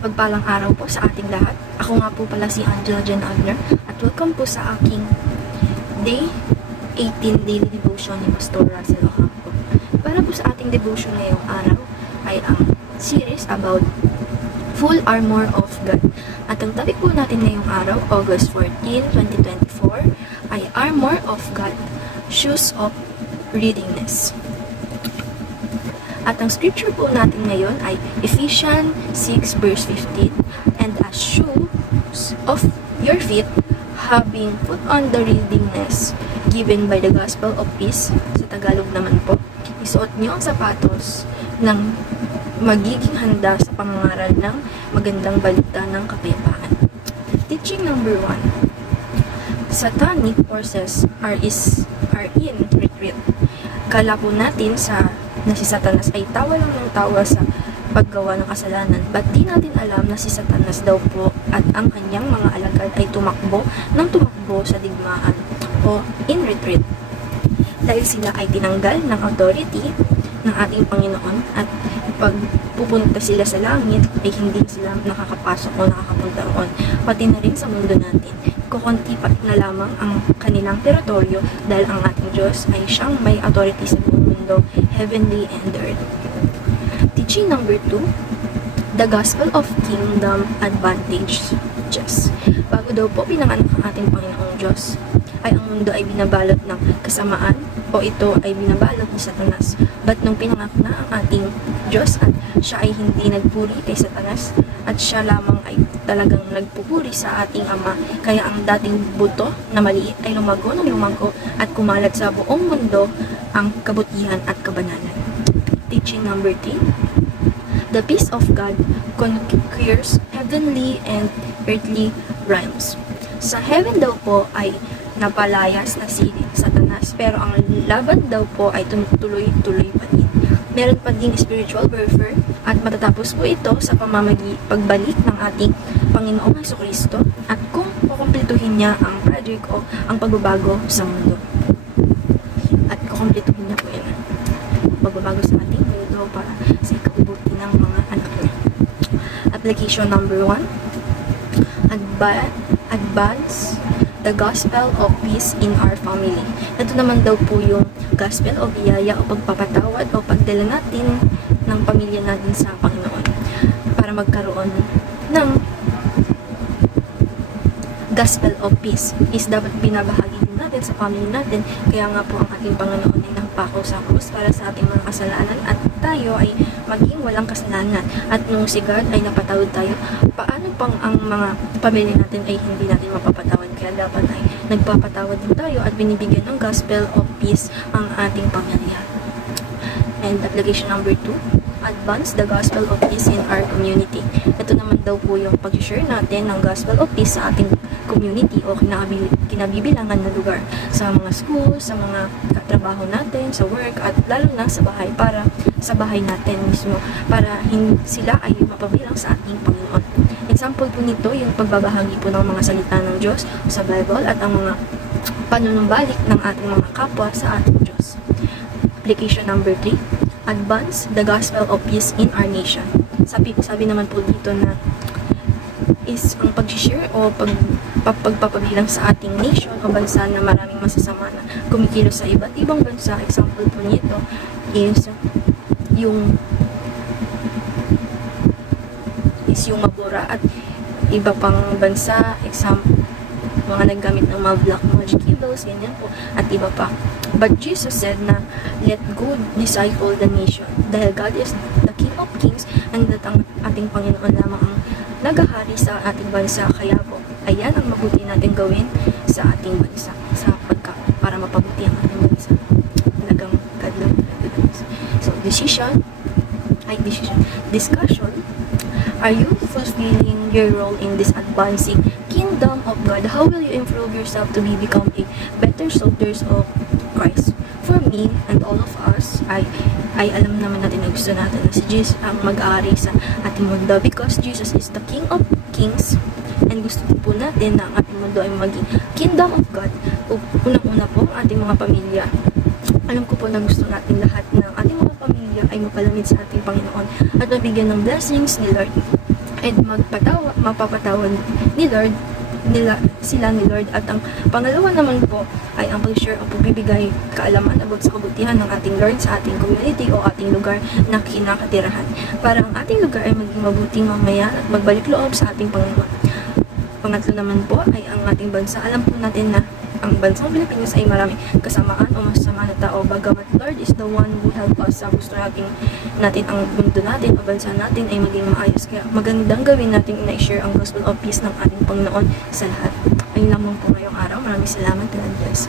Mapagpalang araw po sa ating lahat. Ako nga po pala si Angela Jen Agner at welcome po sa aking Day 18 Daily Devotion ni Pastor Russell Ocampo. Para po sa ating devotion ngayong araw ay ang series about Full Armor of God. At ang topic po natin ngayong araw, August 14, 2024, ay Armor of God, Shoes of Readiness. At ang scripture po natin ngayon ay Ephesians 6 verse 15, and as shoes of your feet, having put on the readiness given by the gospel of peace. Sa Tagalog naman po, isuot niyo ang sapatos ng magiging handa sa pangangaral ng magandang balita ng kapayapaan. Teaching number 1. Satanic forces are in retreat. Kala po natin na si Satanas ay tawa lang ng tawa sa paggawa ng kasalanan, but di natin alam na si Satanas daw po at ang kanyang mga alagad ay tumakbo sa digmaan o in retreat dahil sila ay tinanggal ng authority ng ating Panginoon, at pag pupunta sila sa langit ay hindi sila nakakapasok o nakakapunta roon, pati na rin sa mundo natin. Kukunti pa na lamang ang kanilang teritoryo dahil ang ating Diyos ay siyang may authority sa buong mundo, heavenly and earth. Teaching number 2, the gospel of kingdom advantages. Bago daw po pinanganak ang ating Panginoong Diyos, ay ang mundo ay binabalot ng kasamaan o ito ay binabalot ni Satanas. But nung pinanganak na ang ating Diyos at siya ay hindi nagpuri kay Satanas at siya lamang ay talagang nagpupuri sa ating Ama, kaya ang dating buto na maliit ay lumago at kumalat sa buong mundo ang kabutihan at kabanalan. Teaching number 3, the peace of God conquers heavenly and earthly realms. Sa heaven daw po ay napalayas na si Satanas, pero ang laban daw po ay tuloy-tuloy pa din. Meron pa din spiritual warfare at matatapos po ito sa pagbalik ng ating Panginoong Jesucristo at kung kukumpletuhin niya ang project o ang pagbabago sa mundo. At kukumpletuhin niya po yan. Pagbabago sa ating mundo para sa ikabubuti ng mga anak niya. Application number 1, advance the gospel of peace in our family. Ito naman daw po yung gospel o biyaya o pagpapatawad o pagdala natin ng pamilya natin sa Panginoon para magkaroon ng gospel of peace is dapat binabahagi din natin sa family natin. Kaya nga po ang ating Panginoon ay nagpako sa krus para sa ating mga kasalanan at tayo ay maging walang kasalanan. At nung si God ay napatawad tayo, paano pang ang mga pamilya natin ay hindi natin mapapatawad? Kaya dapat ay nagpapatawad din tayo at binibigyan ng gospel of peace ang ating pamilya. And application number 2, advance the gospel of peace in our community. Ito naman daw po yung pag-share natin ng gospel of peace sa ating community o kinabibilangan na lugar, sa mga school, sa mga katrabaho natin, sa work, at lalo na sa bahay, para sa bahay natin mismo, para sila ay mapabilang sa ating Panginoon. Example po nito yung pagbabahagi po ng mga salita ng Diyos sa Bible at ang mga panunumbalik ng ating mga kapwa sa ating Diyos. Application number 3, advance the gospel of peace in our nation. Sabi naman po dito na is ang pag-share o pagpapabilang sa ating nation o bansa na maraming masasama na kumikilos sa iba't ibang bansa. Example po nito is yung Mabura at iba pang bansa, example mga naggamit ng mga black magic evils, ganyan po, at iba pa. But Jesus said na, let God disciple the nation, dahil God is the King of Kings, and that ang ating Panginoon lamang ang nagahari sa ating bansa. Kaya po, ayan ang mabuti natin gawin sa ating bansa, para mapabuti ang ating bansa. Talagang God lang. So, discussion, are you fulfilling your role in this advancing kingdom of God? How will you improve yourself to become a better soldiers of Christ? For me and all of us, ay alam naman natin na gusto natin na si Jesus ang mag-aari sa ating mundo, because Jesus is the King of Kings, and gusto po natin na ang ating mundo ay maging kingdom of God. Unang-una po ang ating mga pamilya. Alam ko po na gusto natin lahat ng ating mga pamilya ay mapalamid sa ating Panginoon at mabigyan ng blessings ni Lord. and mapapatawad ni Lord sila ni Lord. At ang pangalawa naman po ay ang pag-share o pagbibigay kaalaman about sa kabutihan ng ating Lord sa ating community o ating lugar na kinakatirahan, para ang ating lugar ay maging mabuting mamaya at magbalik loob sa ating Panginoon. Pangatlo naman po ay ang ating bansa. Alam po natin na ang bansang Pilipinas ay maraming kasamaan o masama na tao, bagamat Lord is the one who help us sa gusto natin ang mundo natin o bansa natin ay maging maayos. Kaya magandang gawin natin na-share ang gospel of peace ng ating Panginoon sa lahat. Ayun lamang po ngayong araw. Maraming salamat. God bless.